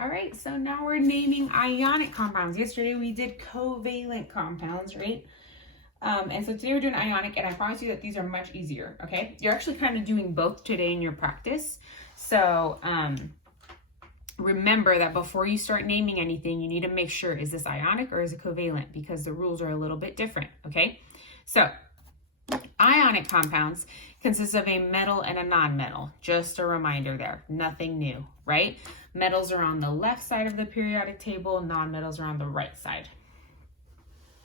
All right, so now we're naming ionic compounds. Yesterday we did covalent compounds, right? And so today we're doing ionic, and I promise you that these are much easier, okay? You're actually kind of doing both today in your practice. So remember that before you start naming anything, you need to make sure, is this ionic or is it covalent? Because the rules are a little bit different, okay? So ionic compounds consist of a metal and a non-metal. Just a reminder there, nothing new, right? Metals are on the left side of the periodic table, non-metals are on the right side.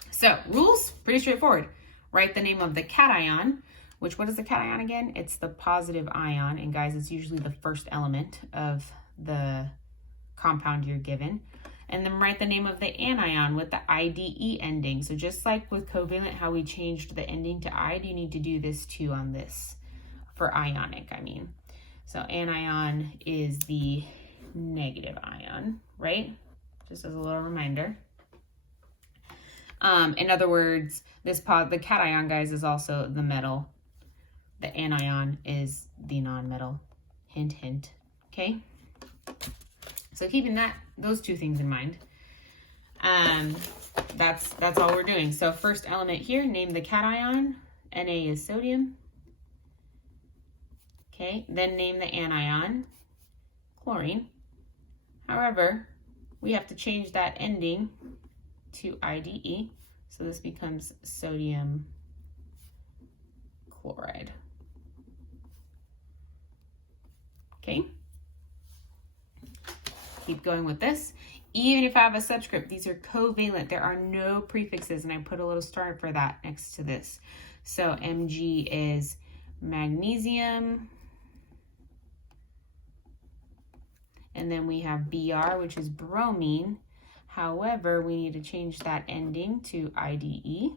So rules, pretty straightforward. Write the name of the cation, which, what is the cation again? It's the positive ion, and guys, it's usually the first element of the compound you're given. And then write the name of the anion with the IDE ending. So just like with covalent, how we changed the ending to "ide," you need to do this too on this, for ionic, I mean. So anion is the negative ion, right? Just as a little reminder. In other words, the cation, guys, is also the metal. The anion is the non-metal. Hint, hint. Okay? So keeping those two things in mind, that's all we're doing. So first element here, name the cation. Na is sodium. Okay, then name the anion, chlorine. However, we have to change that ending to IDE, so this becomes sodium chloride. Okay, keep going with this. Even if I have a subscript, these are covalent. There are no prefixes, and I put a little star for that next to this. So Mg is magnesium. And then we have Br, which is bromine. However, we need to change that ending to IDE.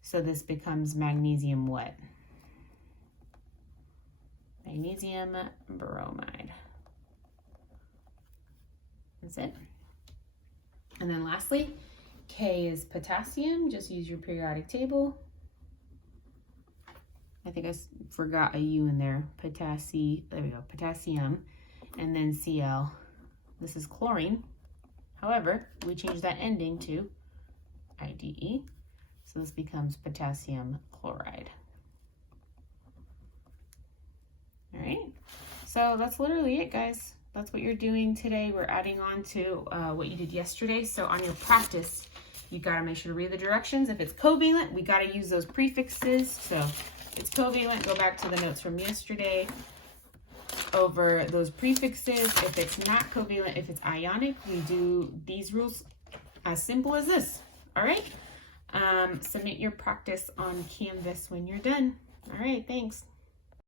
So this becomes magnesium what? Magnesium bromide. That's it. And then lastly, K is potassium. Just use your periodic table. I think I forgot a U in there. There we go, potassium. And then Cl. This is chlorine. However, we change that ending to IDE. So this becomes potassium chloride. All right. So that's literally it, guys. That's what you're doing today. We're adding on to what you did yesterday. So on your practice, you got to make sure to read the directions. If it's covalent, we got to use those prefixes. So if it's covalent, go back to the notes from yesterday over those prefixes. If it's not covalent, if it's ionic, we do these rules as simple as this. All right. Submit your practice on Canvas when you're done. All right. Thanks.